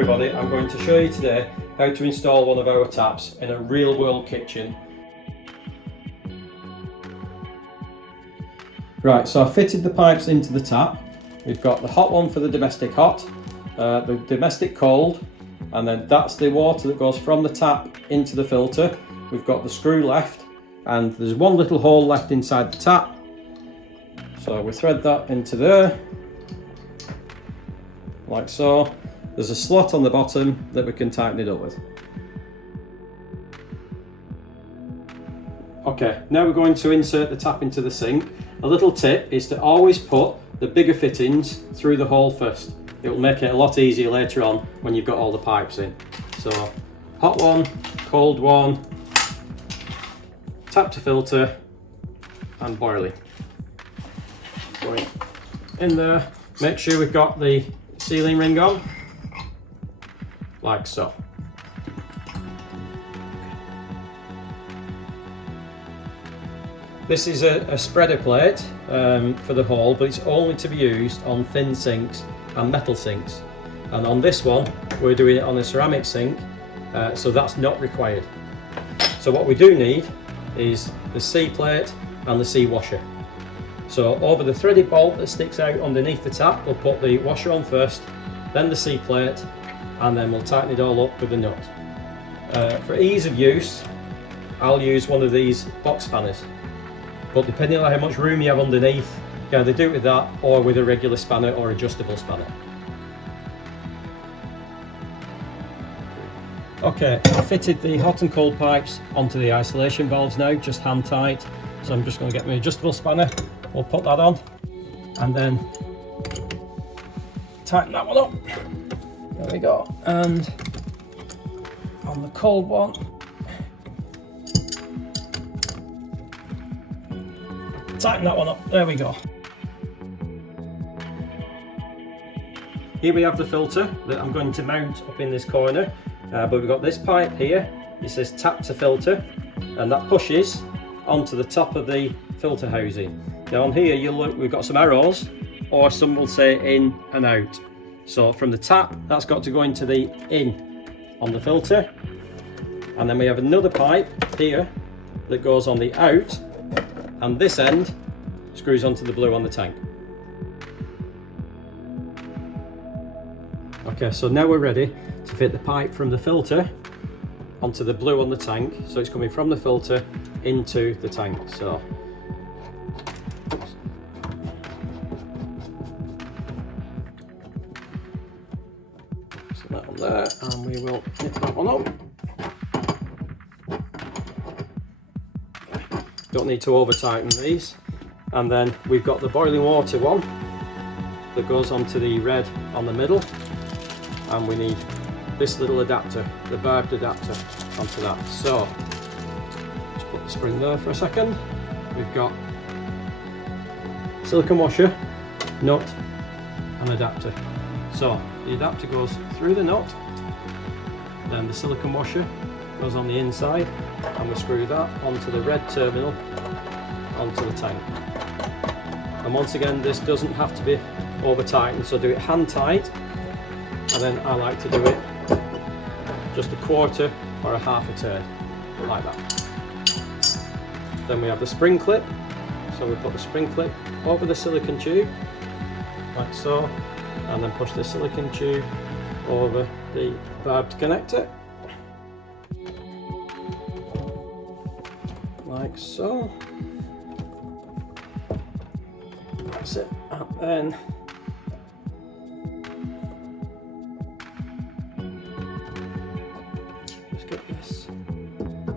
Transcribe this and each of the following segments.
everybody, I'm going to show you today how to install one of our taps in a real world kitchen. Right, so I've fitted the pipes into the tap. We've got the hot one for the domestic hot, the domestic cold, and then that's the water that goes from the tap into the filter. We've got the screw left, and there's one little hole left inside the tap. So we thread that into there, like so. There's a slot on the bottom that we can tighten it up with. Okay, now we're going to insert the tap into the sink. A little tip is to always put the bigger fittings through the hole first. It will make it a lot easier later on when you've got all the pipes in. So, hot one, cold one, tap to filter, and boiling. Going in there. Make sure we've got the sealing ring on, like so. This is a spreader plate for the hole, but it's only to be used on thin sinks and metal sinks. And on this one, we're doing it on a ceramic sink, so that's not required. So what we do need is the C plate and the C washer. So over the threaded bolt that sticks out underneath the tap, we'll put the washer on first, then the C plate, and then we'll tighten it all up with the nut. For ease of use, I'll use one of these box spanners. But depending on how much room you have underneath, you can either do it with that or with a regular spanner or adjustable spanner. Okay, I've fitted the hot and cold pipes onto the isolation valves now, just hand tight. So I'm just going to get my adjustable spanner, we'll put that on, and then tighten that one up. There we go. And on the cold one, tighten that one up. There we go. Here we have the filter that I'm going to mount up in this corner, but we've got this pipe here. It says tap to filter, and that pushes onto the top of the filter housing. Now on here you'll look, we've got some arrows, or some will say in and out. So from the tap, that's got to go into the in on the filter, and then we have another pipe here that goes on the out, and this end screws onto the blue on the tank. Okay, so now we're ready to fit the pipe from the filter onto the blue on the tank. So it's coming from the filter into the tank. So that on there, and we will nip that one up. Don't need to over tighten these. And then we've got the boiling water one that goes onto the red on the middle, and we need this little adapter, the barbed adapter, onto that. So just put the spring there for a second. We've got silicone washer, nut, and adapter. So the adapter goes through the nut, then the silicone washer goes on the inside, and we screw that onto the red terminal onto the tank. And once again, this doesn't have to be over tightened, so do it hand tight, and then I like to do it just a quarter or a half a turn, like that. Then we have the spring clip, so we put the spring clip over the silicone tube, like so, and then push the silicone tube over the barbed connector, like so. That's it. And then just get this over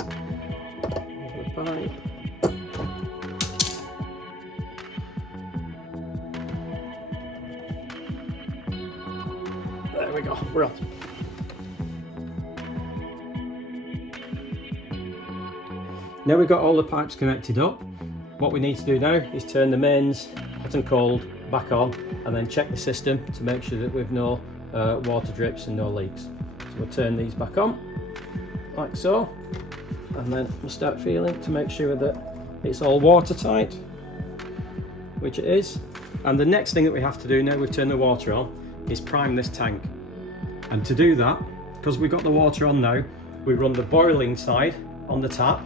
the pipe. There we go, we're on. Now we've got all the pipes connected up, what we need to do now is turn the mains hot and cold back on, and then check the system to make sure that we've no water drips and no leaks. So we'll turn these back on, like so, and then we'll start feeling to make sure that it's all watertight, which it is. And the next thing that we have to do now we've turned the water on is prime this tank. And to do that, because we've got the water on now, we run the boiling side on the tap,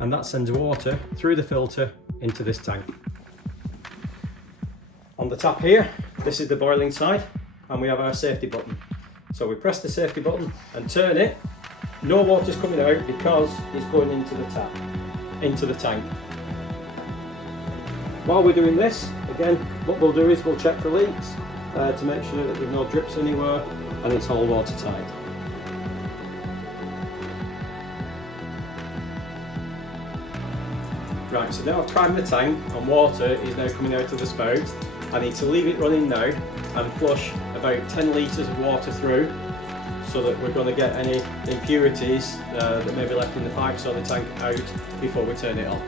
and that sends water through the filter into this tank. On the tap here, this is the boiling side, and we have our safety button. So we press the safety button and turn it. No water's coming out because it's going into the tap, into the tank. While we're doing this, again, what we'll do is we'll check for leaks to make sure that there's no drips anywhere and it's all watertight. Right, so now I've primed the tank and water is now coming out of the spout. I need to leave it running now and flush about 10 litres of water through so that we're going to get any impurities that may be left in the pipes or the tank out before we turn it on.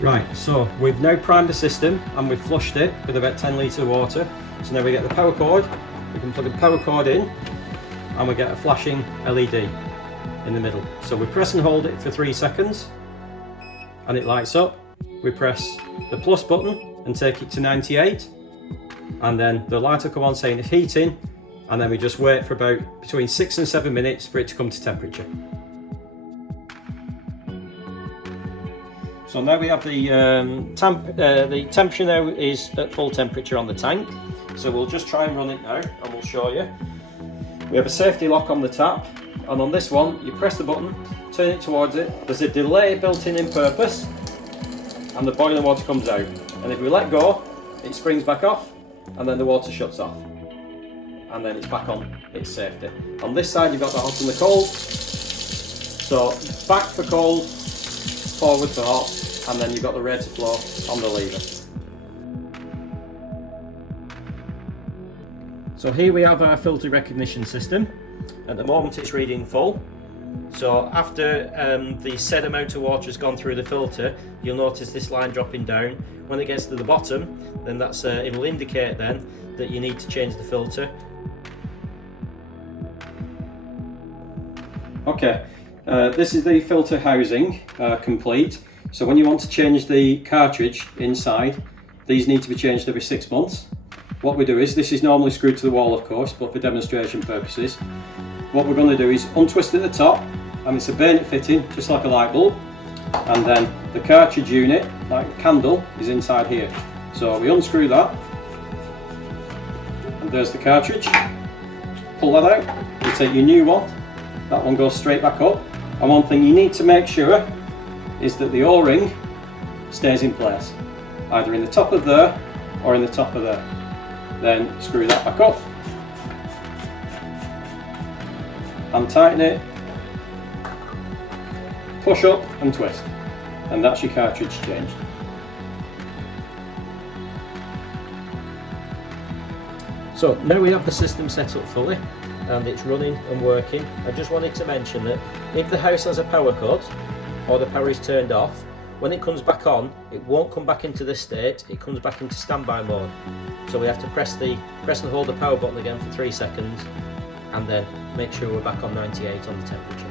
Right, so we've now primed the system and we've flushed it with about 10 litres of water. So now we get the power cord, we can plug the power cord in and we get a flashing LED in the middle. So we press and hold it for 3 seconds and it lights up. We press the plus button and take it to 98 and then the light will come on saying it's heating, and then we just wait for about between 6 and 7 minutes for it to come to temperature. So now we have the temperature now is at full temperature on the tank. So we'll just try and run it now and we'll show you. We have a safety lock on the tap, and on this one you press the button, turn it towards it. There's a delay built in purpose and the boiling water comes out. And if we let go, it springs back off and then the water shuts off. And then it's back on its safety. On this side you've got the hot and the cold. So back for cold, forward for hot, and then you've got the rate of flow on the lever. So here we have our filter recognition system. At the moment it's reading full. So after the said amount of water has gone through the filter, you'll notice this line dropping down. When it gets to the bottom, then that's it will indicate then that you need to change the filter. Okay, this is the filter housing complete. So when you want to change the cartridge inside, these need to be changed every 6 months. What we do is, this is normally screwed to the wall of course, but for demonstration purposes, what we're going to do is untwist at the top, and it's a bayonet fitting, just like a light bulb, and then the cartridge unit, like a candle, is inside here. So we unscrew that, and there's the cartridge. Pull that out, you take your new one, that one goes straight back up, and one thing you need to make sure is that the O-ring stays in place, either in the top of there or in the top of there. Then screw that back up, and tighten it, push up and twist, and that's your cartridge changed. So now we have the system set up fully and it's running and working. I just wanted to mention that if the house has a power cut or the power is turned off, when it comes back on, it won't come back into this state, it comes back into standby mode. So we have to press and hold the power button again for 3 seconds and then make sure we're back on 98 on the temperature.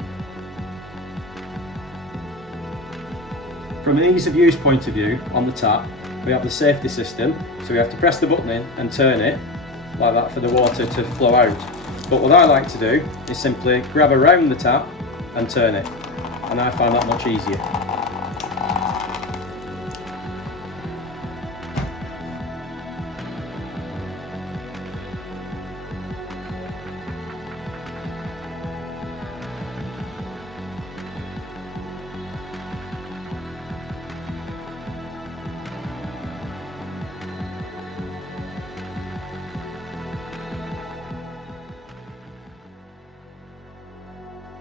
From an ease of use point of view, on the tap, we have the safety system, so we have to press the button in and turn it like that for the water to flow out. But what I like to do is simply grab around the tap and turn it, and I find that much easier.